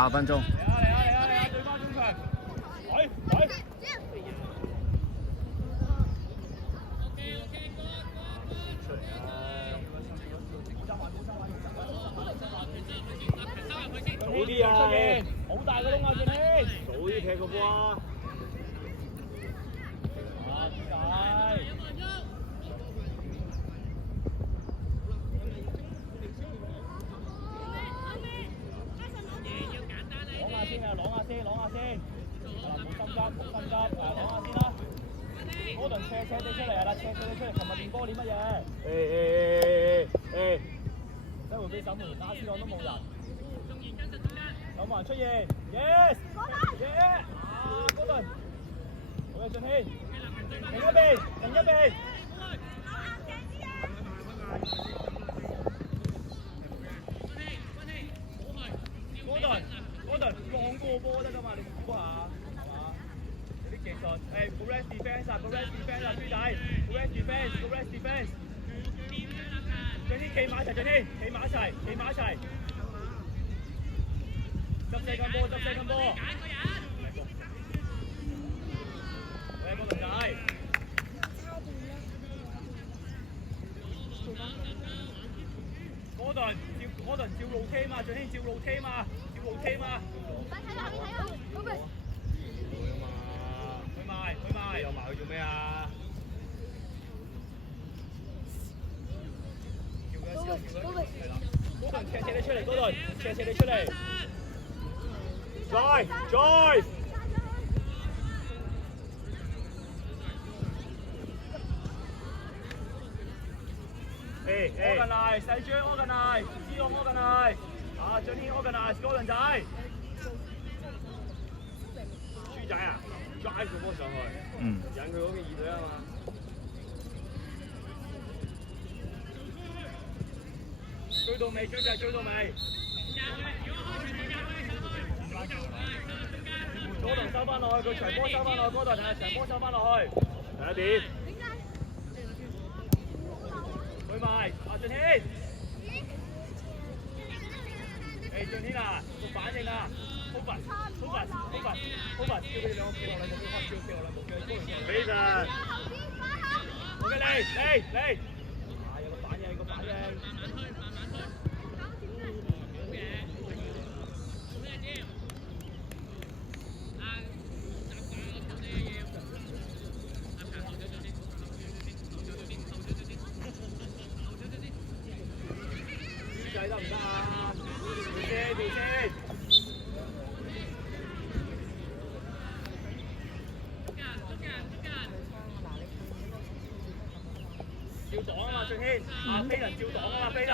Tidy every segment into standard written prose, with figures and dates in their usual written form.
20分鐘。嚟啊！對翻中場，喂！早啲啊！好大個窿啊！俊軒，早啲踢個波啊！點解？攞下先，冇心急，攞下先啦。嗰輪斜你出嚟啦，斜你出嚟，琴日練波練乜嘢？真會俾守門員打輸我都冇人。守門出現 ，yes， 嗰輪，好嘅，俊軒，停一邊。嗰輪放個波得㗎嘛，你估下，係嘛？有啲技術，好 rest defence 啊，好 rest defence 啊，豬仔，好 rest defence。俊軒企埋一齊，企埋一齊。執四個波。喂，嗰輪仔。嗰輪照路 K 嘛，俊軒照路 K 嘛。快睇啊！好嘅。去埋，又埋去做咩啊？叫佢，係啦。嗰輪斜你出嚟，斜你出嚟。再。organize， 細張 organize， 知我 organize。啊，俊軒 organize 嗰輪仔，豬仔啊 ，drive 個波上去，引佢嗰邊二隊啊嘛。追到尾，嗰輪收翻落去，佢長波收翻落去，嗰輪係長波收翻落去，睇下點？去埋，阿俊軒。俊軒啊，個反應啊 ，focus， 叫佢哋兩個企落嚟，俾陣，好嘅，嚟，有個反應，豬仔得唔得啊？調先。照擋啊嘛，俊軒，飛人照擋啊嘛，飛人。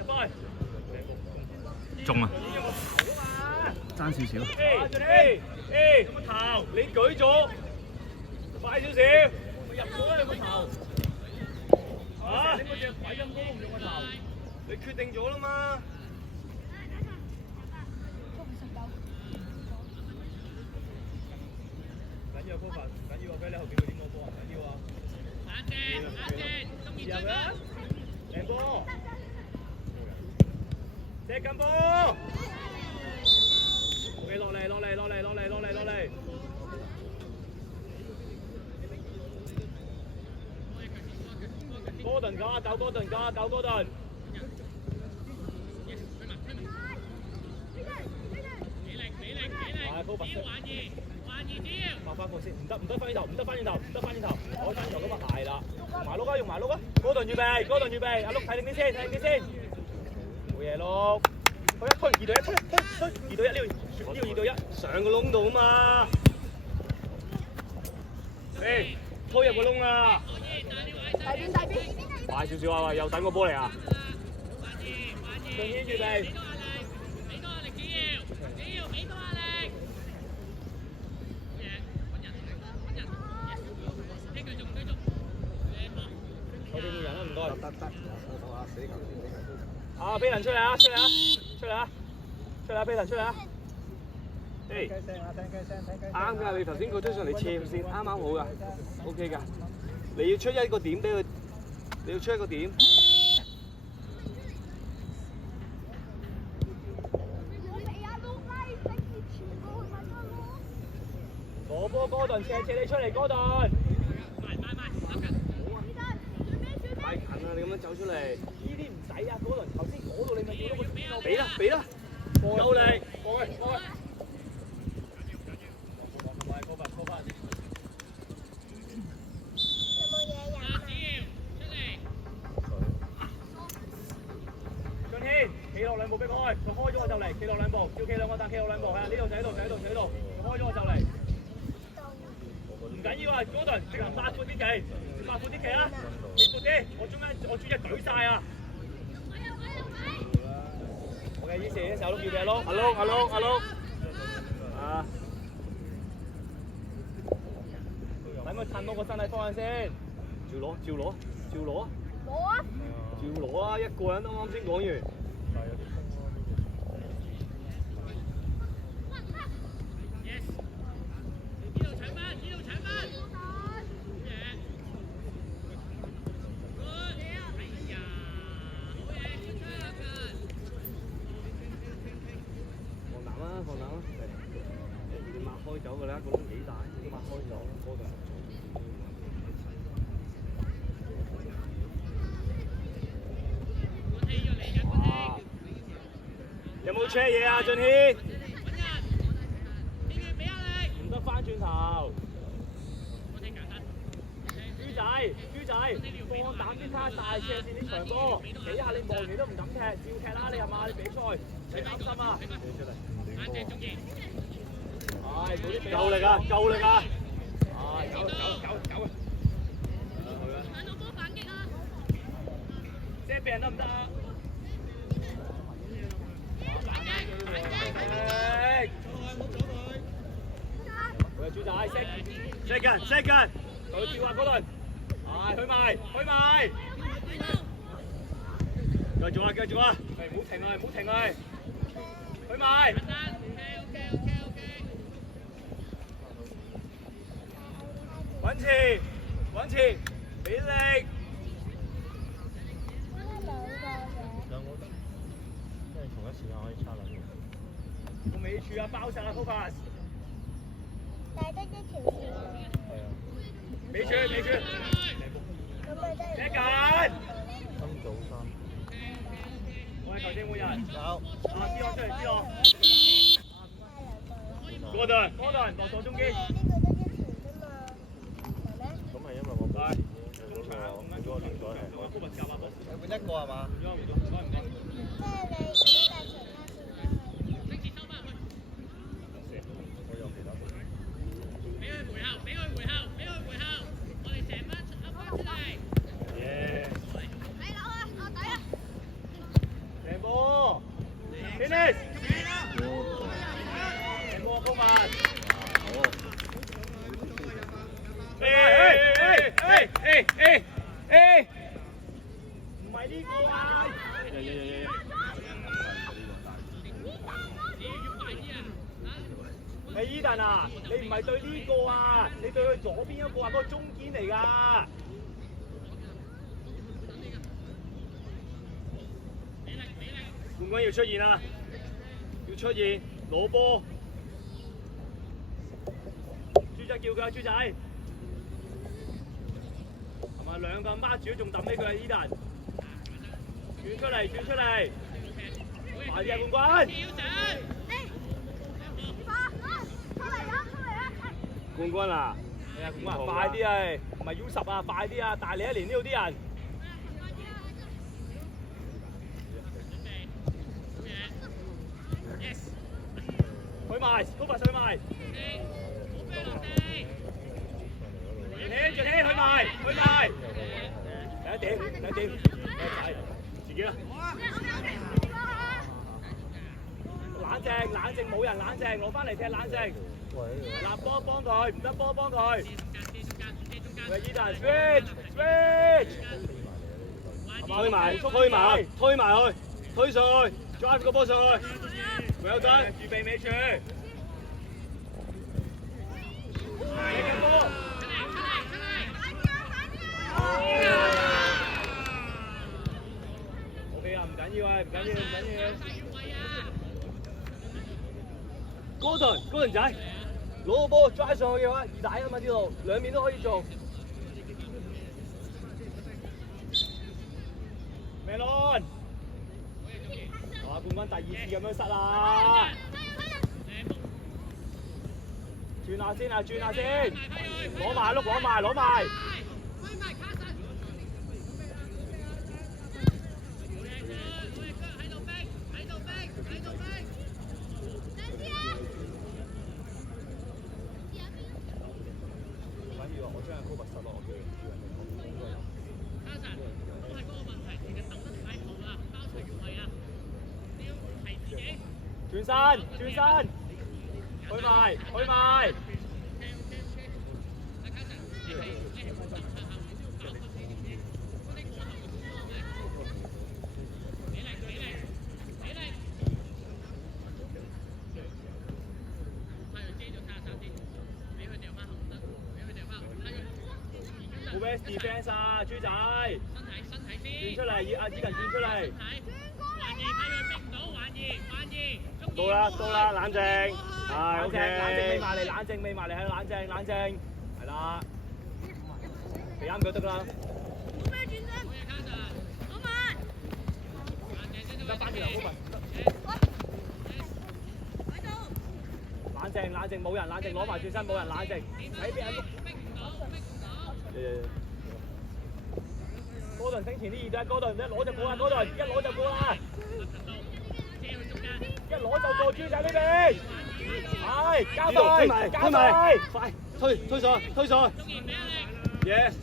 入波！中啊！爭少少。咁個頭你舉咗，快少少，入咗啦你個頭。你嗰隻鬼陰功都唔用個頭，你決定咗啦嘛。緊要波緊要啊！俾你後邊佢點攞波啊！緊要啊！試下佢啊！靚波！射緊波！OK，落嚟！哥頓搞救哥頓！發翻個先，唔得翻轉頭，我翻轉頭咁啊係啦，用埋碌啊！哥頓預備，阿碌睇定啲先，冇嘢碌，推2對1，推2對1呢個2對1，上個窿度啊嘛，推入個窿啊！大邊，快少少啊！又等個波嚟啊！順天預備，啊，飛人出嚟啊！出嚟啊！出嚟啊！出嚟啊！飛人出嚟啊！誒，啱㗎！你頭先個推上嚟斜線，啱啱好㗎 ，OK 㗎。你要出一個點俾佢，你要出一個點。攞波哥頓，射你出嚟，哥頓。太近啦！你咁樣走出嚟，呢啲唔使啊，哥頓頭先嗰度你咪要咗個邊路。俾啦，俾啦，夠力，過去，過去。俊軒，企落兩步逼開，佢開咗我就嚟，企落兩步，叫企兩個彈，企落兩步，係啊，呢度就喺度，就喺度，就喺度，佢開咗我就嚟。唔緊要啊，哥頓，直行發闊啲企，發闊啲企啊，企闊啲，我中間我主隻舉晒啊！我嘅意思，手碌要嘅碌，阿碌，啊！等佢撐到個身體方向先，照攞，照攞，照攞啊！攞啊！照攞啊！一個人都啱先講完。放膽啊！你抹開走㗎啦，個窿幾大，你抹開咗，嗰度。哇！有冇車嘢啊，俊軒？唔得翻轉頭。豬仔，放膽啲卡大射線啲長波，幾下你望你都唔敢踢，照踢啦你係嘛？你比賽，你擔心啊？唉，夠力啊！夠力啊！唉，走啊！上到波反擊啊！遮病得唔得啊？喂，豬仔，second，佢跳下嗰輪，唉，去埋，繼續啊！唔好停啊！去埋。揾前，俾力。兩個得，因為同一時間可以差兩個。個尾柱啊，包曬啦 ，focus。但係得一條線。係啊。尾柱。咁咪得。一緊。今早3。喂，頭先冇人。有。啊，知我出嚟，知我。哥頓，落咗中間。呢個得一條啫嘛，係咩？咁係因為我冇嗰個連載係換一個係嘛？即係你嗰架其他線都係。我有其他。俾佢回後，我哋成班出嚟。耶！睇樓啊，落底啊！成波 ，finish！ 成波高曼。唔係呢個啊！係伊頓啊！你唔係對呢個啊，你對佢左邊一個啊，嗰個中堅嚟㗎。冠軍要出現啦！攞波。豬仔叫佢啊，豬仔。同埋兩個孖住都仲揼起佢啊，伊頓。轉出嚟！快啲啊，冠軍！冠軍啊！係啊，冠軍快啲啊！唔係 U10啊，快啲啊！大你一年呢度啲人。去埋，高拔去埋。住起，去埋。第一點，自己啦。冷靜，冇人冷靜，攞翻嚟踢冷靜。立波幫佢，唔得波幫佢。喂，伊頓 switch。推埋去，推上去 ，drive 個波上去 ，well done，預備尾處。你嘅波。OK 啊，唔緊要啊，唔緊要。Gordon 仔，攞個波 drive 上去嘅話，二大啊嘛呢度，兩面都可以做。Melon， 哇！冠軍第二次咁樣失啦！轉下先，攞埋碌，攞埋。轉身，去埋。冇 best defense 啊，豬仔。轉出嚟，阿子騰轉出嚟。到啦，冷靜，係 OK， 冷靜未埋嚟，係冷靜，係啦，你啱佢得啦。得翻轉頭高文，冷靜，冇人，冷靜，攞埋轉身，冇人，冷靜，喺邊啊？哥頓升前啲二隊，哥頓一攞就過啦，一攞就過啦。一攞就過豬仔呢邊，係加快，快推上，yes，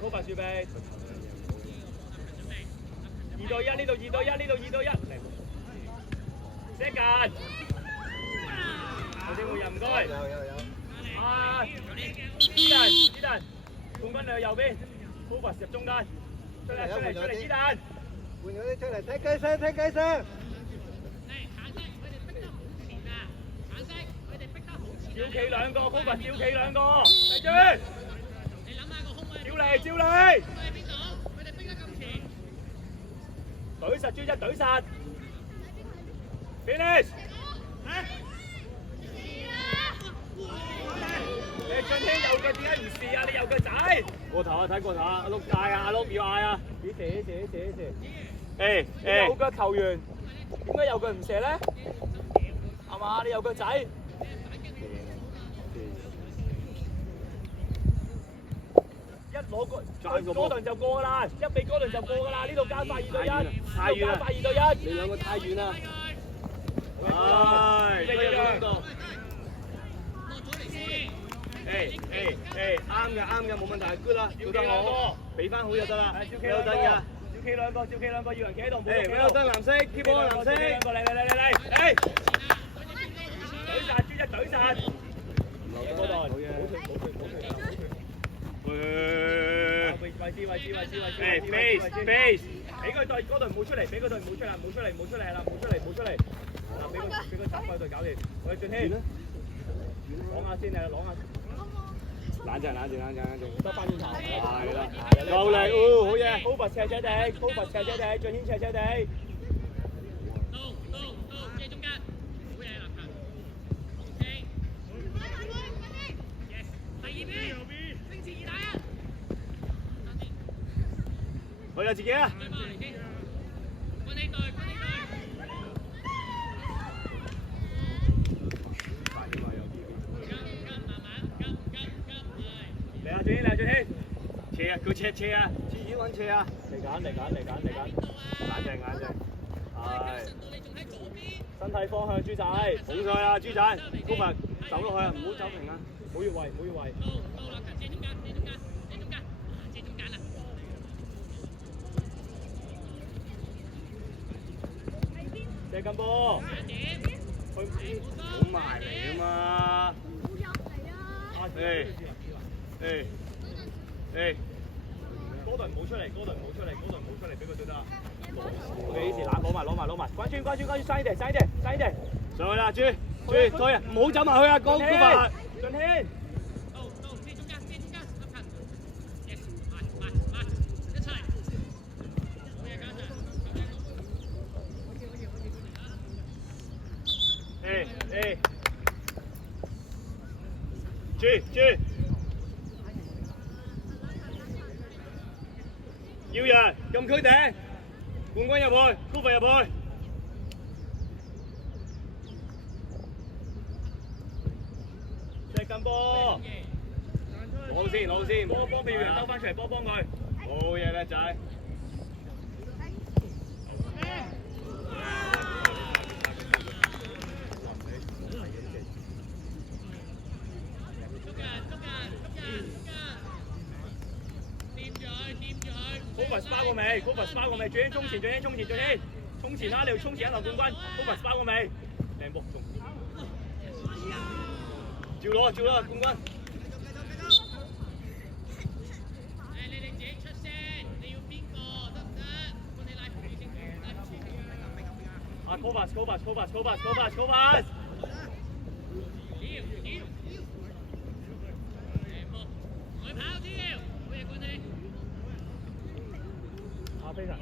高白樹備。2對1呢度2對1 ，second， 頭先會入唔該。啊，子彈，冠軍去右邊 ，Cobus 入中間，出嚟，子彈，換咗啲出嚟，睇雞聲。照企兩個 ，Cobus 照企兩個，睇住。照嚟！懟實豬一懟實 ，finish！ 你俊軒右腳點解唔試啊？你右腳仔！過頭啊！睇過頭啊！阿碌嗌啊！阿碌要嗌啊！射！右腳球員點解右腳唔射咧？係嘛？你右腳仔！攞個哥頓就過㗎啦，一俾哥頓就過㗎啦，呢度加快2對1，太遠啦，你兩個太遠啦，係，啱嘅，冇問題 ，good 啦，做得好，俾翻好就得啦，照企兩個，要人企喺度，冇得藍色 ，keep 波藍色，嚟，懟殺豬一懟殺，哥頓，base， 俾佢對嗰隊冇出嚟，冇出嚟啦，俾個插開隊搞掂，我哋俊軒，攞下先啊，冷靜，得翻轉頭，係啦，夠力，好嘢 ，Cobus 斜地，俊軒斜地，即係中間，好嘢籃球，第二邊，升前2打1。去啦自己啊！嚟啊！俊軒，斜啊！叫斜啊！自己揾斜啊！嚟緊！冷靜，係。身體方向，豬仔，捧上去啊！豬仔，高文走落去啊！唔好走平啊！唔好越位。射緊波，佢冇埋嚟啊嘛。哥頓冇出嚟，俾佢對得。俾時攞埋，關注，生啲，上去啦，注意退啊，唔好走埋去啊，高發，俊軒。注，要人禁區頂，冠軍入去，高飛入去。射緊波，攞先，波俾要人兜翻出嚟，波幫佢。好嘢叻仔。Cobus 包個尾，最衝前，衝前啦！你要衝前一流冠軍 ，Cobus 包個尾，靚波中，照攞冠軍。你哋自己出聲，你要邊個得唔得？我哋拉住先，啊 ，Cobus，我跑跳，好嘢，冠你。非常。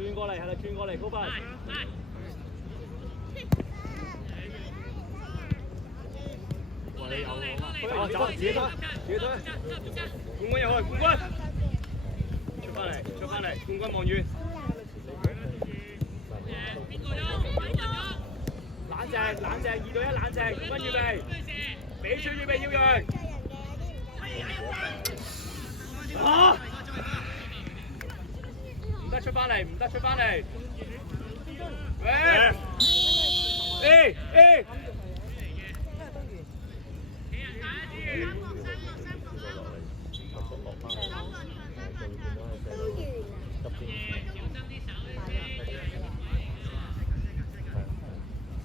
轉過嚟，高翻。走，自己推。冠軍入去，冠軍。出翻嚟，冠軍望遠。冷靜，2對1冷靜，冠軍預備，俾出預備要讓。啊！唔得出翻嚟。喂！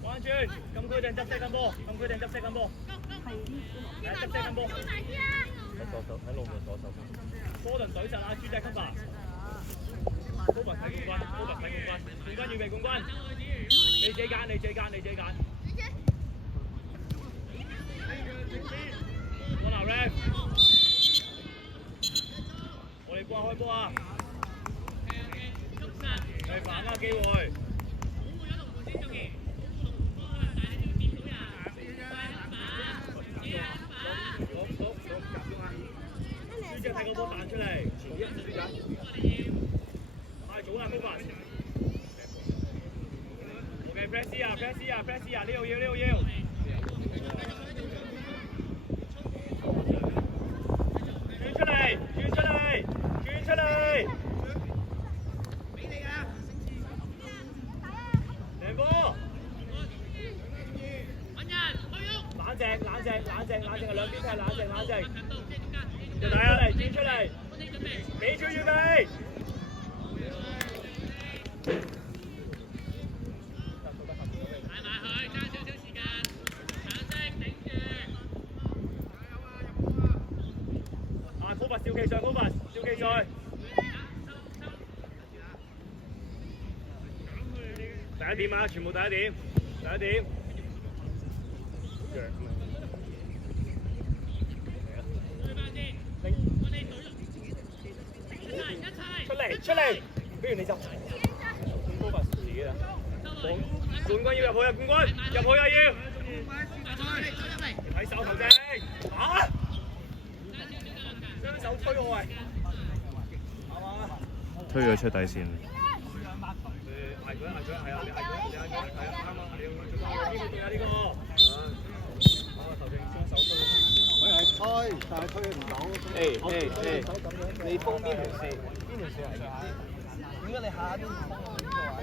關注，禁區定執射緊波，執射緊波。喺路面左手。波頓隊實啊，豬仔級吧。高文睇冠軍預備冠軍。你自己揀。我拿 rap。我哋掛開波啊！係把握機會。豬仔睇個波彈出嚟，太早啦，高凡。OK， press 啊，呢度要。轉出嚟。靚波。冷靜，兩邊踢冷靜。轉出嚟，俾出預備。Cobus 笑企上。第一點啊，全部第一點。出嚟，不如你就。Cobus 自己啦。冠軍要入去啊！入去啊要。睇手頭正。啊！將手推我喂。係嘛？推佢出底線。捱佢，係啊！你捱佢，係啊！啱啊！呢個。頭正將手推。佢係推，但係推唔到。你封邊條線？邊條線嚟㗎？點解你下下都唔封我呢個位？